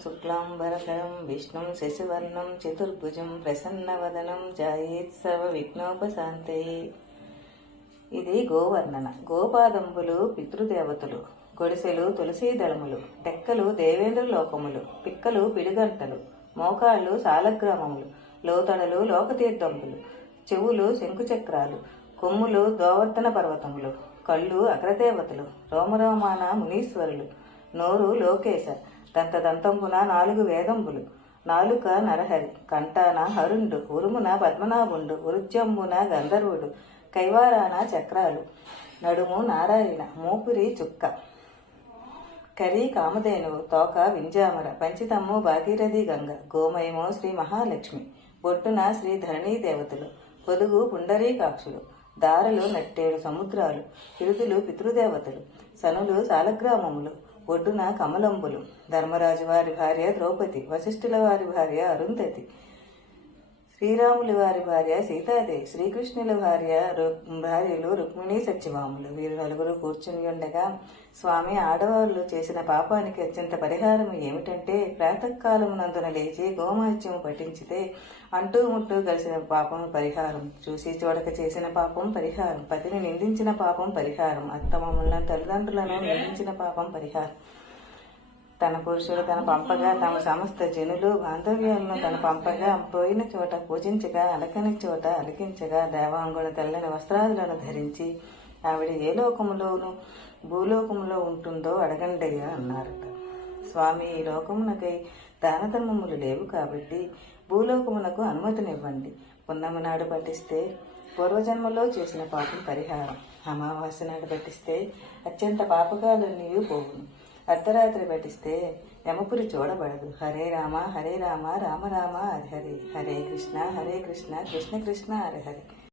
శుక్లాంబరధరం విష్ణు శశివర్ణం చతుర్భుజం ప్రసన్నవదనం జాయేత్ సర్వ విఘ్నోపశాంతయే ఇది గోవర్ణన గోపాదంబులు పితృదేవతలు గొడిసెలు తులసీ దళములు డెక్కలు దేవేంద్ర లోకములు పిక్కలు పిడిగంటలు మోకాళ్ళు సాలగ్రామములు లోతడలు లోకతీర్థంబులు చెవులు శంకుచక్రాలు కొమ్ములు దోవర్తన పర్వతములు కళ్ళు అగ్రదేవతలు రోమరోమాన మునీశ్వరులు నోరు లోకేశ దంతదంతంబున నాలుగు వేదంబులు నాలుక నరహరి కంఠాన హరుండు ఉరుమున పద్మనాభుండు ఉరుజమ్మున గంధర్వుడు కైవారాన చక్రాలు. నడుము నారాయణ మూపురి చుక్క. కరి కామధేనువు తోక వింజామర పంచితమ్ము భాగీరథి గంగ గోమయము శ్రీ మహాలక్ష్మి బొట్టున శ్రీ ధరణీ దేవతలు పొదుగు పుండరీకాక్షులు దారలు నట్టేడు సముద్రాలు తిరుతులు పితృదేవతలు సనులు సాలగ్రామములు ఒడ్డున కమలంబులు. ధర్మరాజు వారి భార్య ద్రౌపది. వశిష్ఠుల వారి భార్య అరుంధతి. శ్రీరాముల వారి భార్య సీతాదేవి శ్రీకృష్ణుల భార్య భార్యలు రుక్మిణి సత్యభాములు. వీరు నలుగురు కూర్చుని ఉండగా స్వామి ఆడవాళ్ళు చేసిన పాపానికి అత్యంత పరిహారం ఏమిటంటే ప్రాతకాలమునందున లేచి గోమాత్యము పఠించితే అంటూ ముట్టూ కలిసిన పాపం పరిహారం. చూసి చూడక చేసిన పాపం పరిహారం. పతిని నిందించిన పాపం పరిహారం. అత్తమామలను తల్లిదండ్రులను నిందించిన పాపం పరిహారం. తన పురుషుడు తన పంపగా తమ సమస్త జనులు బాంధవ్యాలను తన పంపగా పోయిన చోట పూజించగా అలకని చోట అలికించగా దేవాంగుల తెల్లని వస్త్రాదులను ధరించి ఆవిడ ఏ లోకములోను భూలోకములో ఉంటుందో అడగండయ్యా అన్నారట. స్వామి ఈ లోకమునకై దానధర్మములు లేవు కాబట్టి భూలోకమునకు అనుమతినివ్వండి. పున్నమ నాడు పఠిస్తే పూర్వజన్మలో చేసిన పాపం పరిహారం. అమావాస్య నాడు పఠిస్తే అత్యంత పాపకాలు నీవు పోవును. అర్ధరాత్రి పఠిస్తే యమపురి చూడబడదు. హరే రామ హరే రామ రామ రామ హరే హరే కృష్ణ హరే కృష్ణ కృష్ణ కృష్ణ హరే హరే.